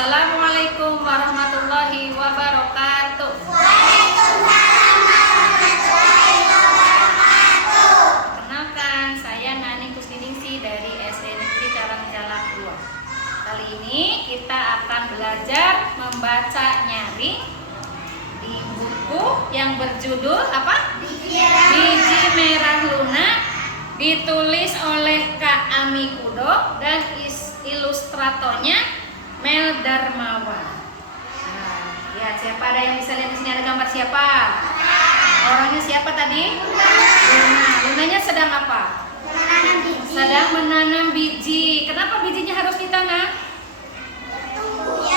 Assalamualaikum warahmatullahi wabarakatuh. Waalaikumsalam warahmatullahi wabarakatuh. Kenalkan, saya Nani Kusdiningsih dari SD Negeri Karangjalak 2. Kali ini kita akan belajar membaca nyaring di buku yang berjudul apa? Biji Merah Lunak, ditulis oleh Kak Ami Kudo dan ilustratornya Mel Darmawan. Nah, lihat siapa, ada yang bisa lihat di sini, ada gambar siapa? Orangnya siapa tadi? Luna. Lunanya sedang apa? Menanam biji. Sedang menanam biji. Kenapa bijinya harus ditanam?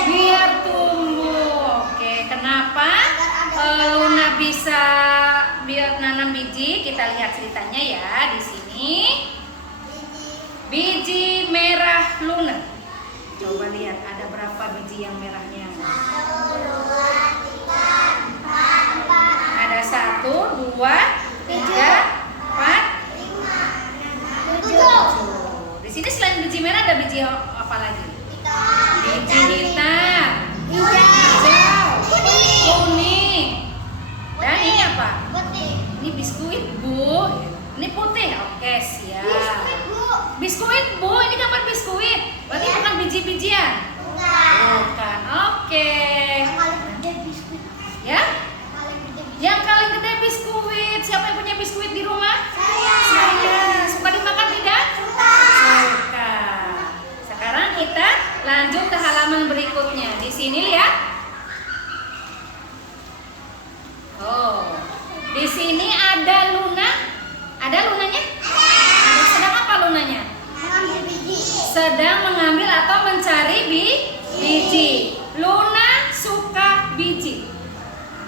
Biar tumbuh. Oke, kenapa Luna bisa biar nanam biji? Kita lihat ceritanya ya di sini. Biji merah Luna. Coba lihat ada berapa biji yang merahnya. Ada 1, 2, 3, 4, 7. Di sini selain biji merah ada biji apa lagi? Biji hitam, hijau, kuning. Dan ini apa? Ini biskuit, Bu. Ini putih. Oke, siap. Biskuit, Bu. Ini gambar biskuit. Berarti bukan biji-bijian? Bukan. Oke. Ya? Yang paling gede biskuit. Siapa yang punya biskuit di rumah? Saya. Suka dimakan tidak? Suka. Sekarang kita lanjut ke halaman berikutnya. Di sini lihat. Oh. Di sini ada Luna. Ada Lunanya? Ada. Sedang apa Lunanya? Sedang mengambil atau mencari biji. Luna suka biji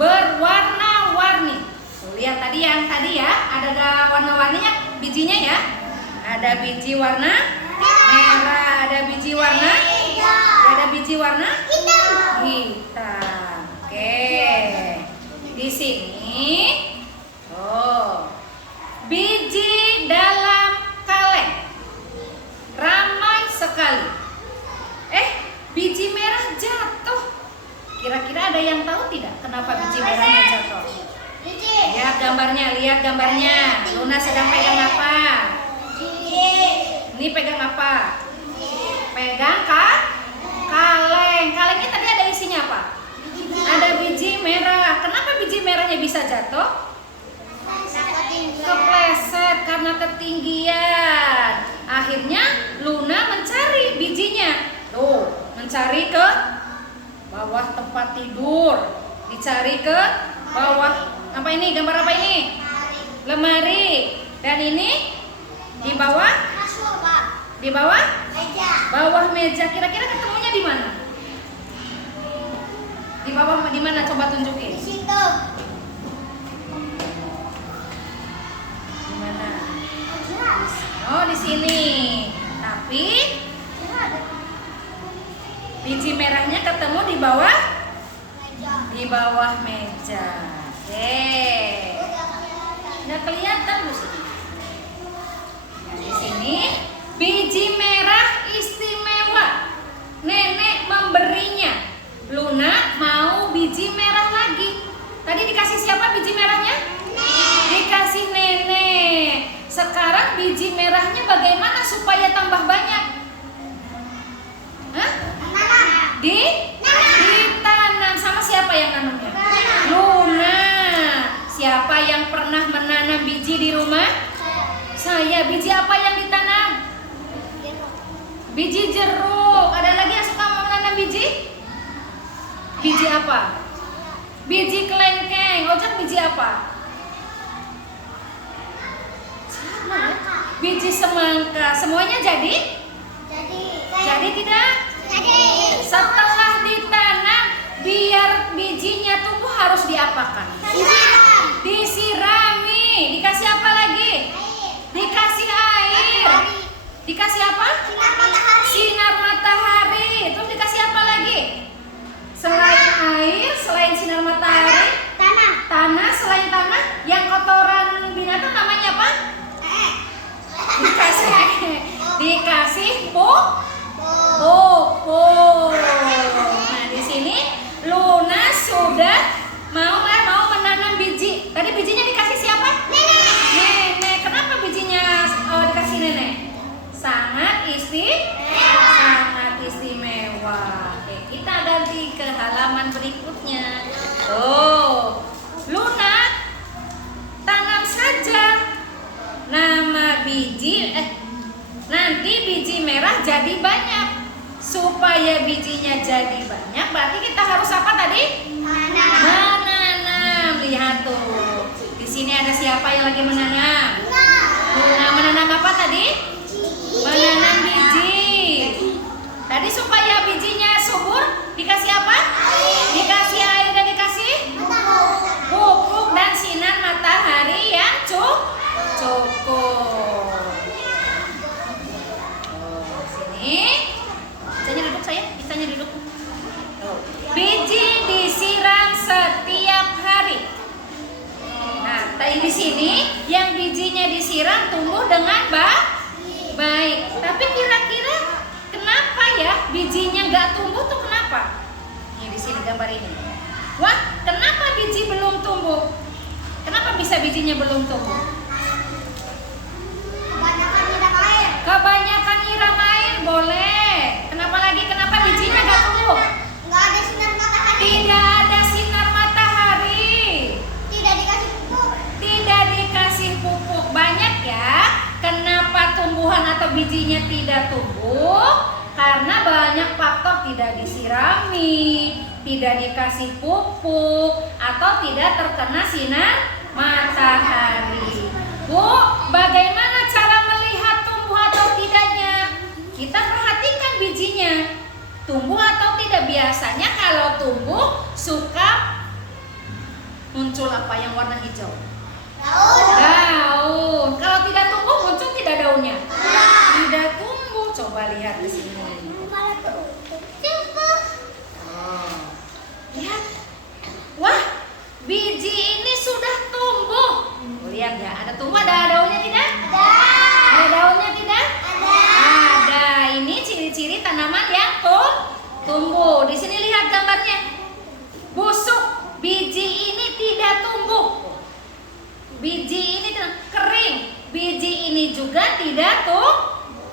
berwarna-warni. Lihat tadi yang tadi ya, ada warna-warninya bijinya ya. Ada biji warna merah, ada biji warna, ada biji warna hitam. Oke. Di sini, biji dalam kaleng. Ramai sekali. Biji merah jatuh. Kira-kira ada yang tahu tidak kenapa biji merahnya jatuh? Lihat gambarnya. Luna sedang pegang apa? Ini pegang apa? Pegang kaleng. Kalengnya tadi ada isinya apa? Ada biji merah. Kenapa biji merahnya bisa jatuh? Kepleset karena ketinggian. Akhirnya Luna mencari bijinya. Tuh, mencari ke bawah tempat tidur. Dicari ke bawah. Apa ini? Gambar apa ini? Lemari. Dan ini di bawah? Di bawah? Bawah meja. Kira-kira ketemunya di mana? Di bawah di mana? Coba tunjukin. Di situ. Di mana? Oh, di sini. Tapi biji merahnya ketemu di bawah? Di bawah meja. Oke. Nggak kelihatan Bu sini. Nah, di sini biji merah istimewa. Nenek memberinya. Luna mau biji merah lagi. Tadi dikasih siapa biji merahnya? Dikasih nenek. Sekarang biji merahnya bagaimana supaya tambah banyak? Hah? Ditanam. Sama siapa yang nanamnya? Luna. Siapa yang pernah menanam biji di rumah? Saya. Biji apa yang ditanam? Biji jeruk. Ada lagi yang suka menanam biji? Biji apa? Biji kelengkeng. Ojek biji apa? Biji semangka. Semuanya jadi? Jadi tidak? Setelah ditanam, biar bijinya tumbuh harus diapakan? Disirami. Dikasih apa lagi? Dikasih air. Dikasih apa? Sinar matahari. Terus dikasih apa lagi? Selain air, selain sinar matahari, tanah. Selain tanah, yang kotoran binatang namanya apa? Dikasih pupuk. supaya bijinya jadi banyak, berarti kita harus apa tadi? Menanam. Lihat tuh. Di sini ada siapa yang lagi menanam? Nah, menanam apa tadi? Menanam biji. Tadi supaya bijinya subur dikasih apa? Dikasih air dan dikasih pupuk dan sinar matahari yang cukup. Sini. Bisanya duduk sayang, bisanya duduk. Biji disiram setiap hari. Nah, tadi di sini yang bijinya disiram tumbuh dengan baik. Tapi kira-kira kenapa ya bijinya nggak tumbuh tuh kenapa? Nih di sini gambar ini. Wah, kenapa biji belum tumbuh? Kenapa bisa bijinya belum tumbuh? Kebanyakan nyiram air boleh. Kenapa lagi? Kenapa bijinya nggak tumbuh? Nggak ada sinar matahari. Tidak ada sinar matahari. Tidak dikasih pupuk. Tidak dikasih pupuk banyak ya. Kenapa tumbuhan atau bijinya tidak tumbuh? Karena banyak faktor, tidak disirami, tidak dikasih pupuk, atau tidak terkena sinar matahari. Bu, bagaimana cara melihat tumbuh atau tidaknya? Kita perhatikan bijinya, tumbuh atau tidak. Biasanya kalau tumbuh suka muncul apa yang warna hijau? Daun. Kalau tidak tumbuh muncul tidak daunnya? Tidak tumbuh. Coba lihat di sini. Lihat. Wah, biji ini sudah tumbuh. Lihat ya, ada tumbuh, ada daunnya tidak? Ada daunnya tidak? Ada. Ini ciri-ciri tanaman yang tumbuh. Di sini lihat gambarnya. Busuk. Biji ini tidak tumbuh. Biji ini kering. Biji ini juga tidak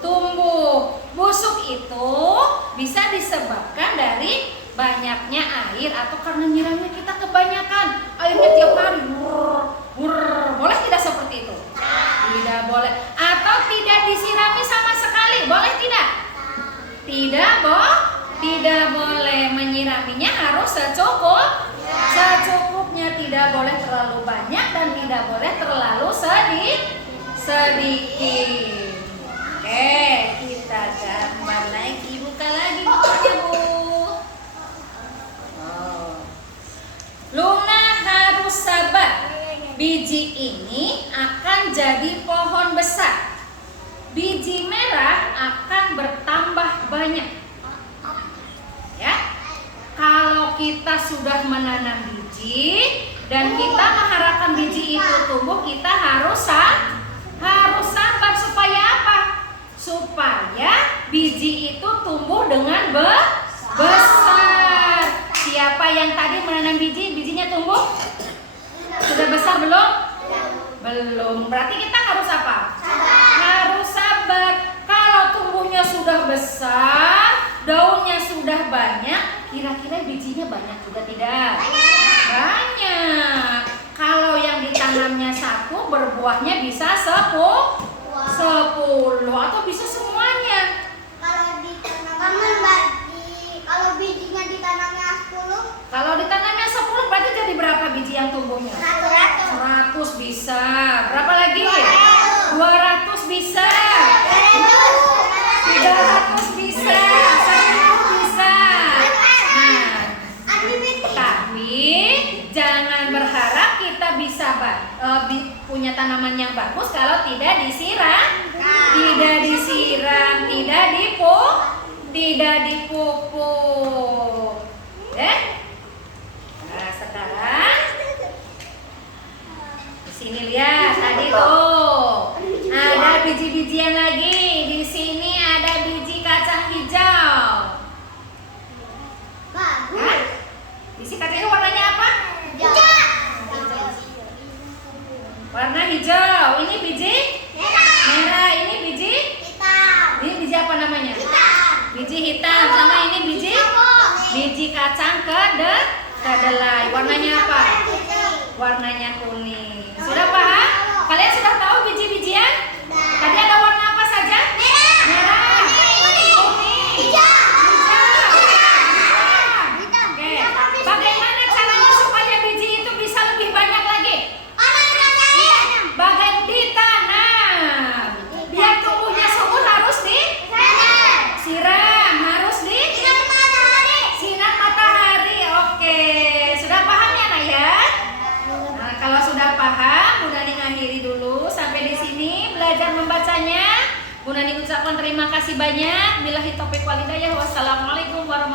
tumbuh. Busuk itu bisa disebabkan dari banyaknya air atau karena nyiramnya kita kebanyakan. Airnya tiap hari. Boleh tidak seperti itu? Tidak boleh. Atau tidak disirami sama sekali. Boleh tidak? Tidak boleh. Menyiraminya harus secukupnya. Tidak boleh terlalu banyak dan tidak boleh terlalu sedikit. Oke, kita gambar lagi. Buka lagi bukunya, Bu. Luna harus sabar. Biji ini akan jadi pohon besar. Biji merah akan bertambah banyak. Ya. Kalau kita sudah menanam biji dan kita mengharapkan biji itu tumbuh, kita harus sabar supaya apa? Supaya biji itu tumbuh dengan besar. Siapa yang tadi menanam biji, bijinya tumbuh? Sudah besar belum? Belum. Berarti kita harus apa? Harus sabar. Kalau tumbuhnya sudah besar, daunnya sudah banyak, kira-kira bijinya banyak juga tidak? Banyak. Kalau yang ditanamnya 1, berbuahnya bisa 10 atau bisa semuanya. Kalau bijinya ditanamnya 10. Kalau ditanamnya 10 berarti jadi berapa biji yang tumbuhnya? 100 bisa. Berapa lagi? 200 bisa. 300 bisa. 1000 bisa. Nah, tapi jangan berharap kita bisa punya tanaman yang bagus kalau tidak disiram, tidak dipupuk. Nah, sekarang di sini lihat tadi tuh ada biji-bijian lagi. Di sini ada biji kacang hijau. Hah? Biji kacang hijau warnanya apa? Warna hijau. Ini biji merah. Ini biji hitam. Ini biji apa namanya? Biji hitam. Sama ini biji kacang kedelai. Warnanya apa? Warnanya kuning. Sudah paham? Kalian sudah tahu biji-bijian? Tadi ada warna apa saja? Merah, kuning, hijau. Nani ucapkan terima kasih banyak. Billahi taufiq wal hidayah. Wassalamualaikum warahmatullahi wabarakatuh.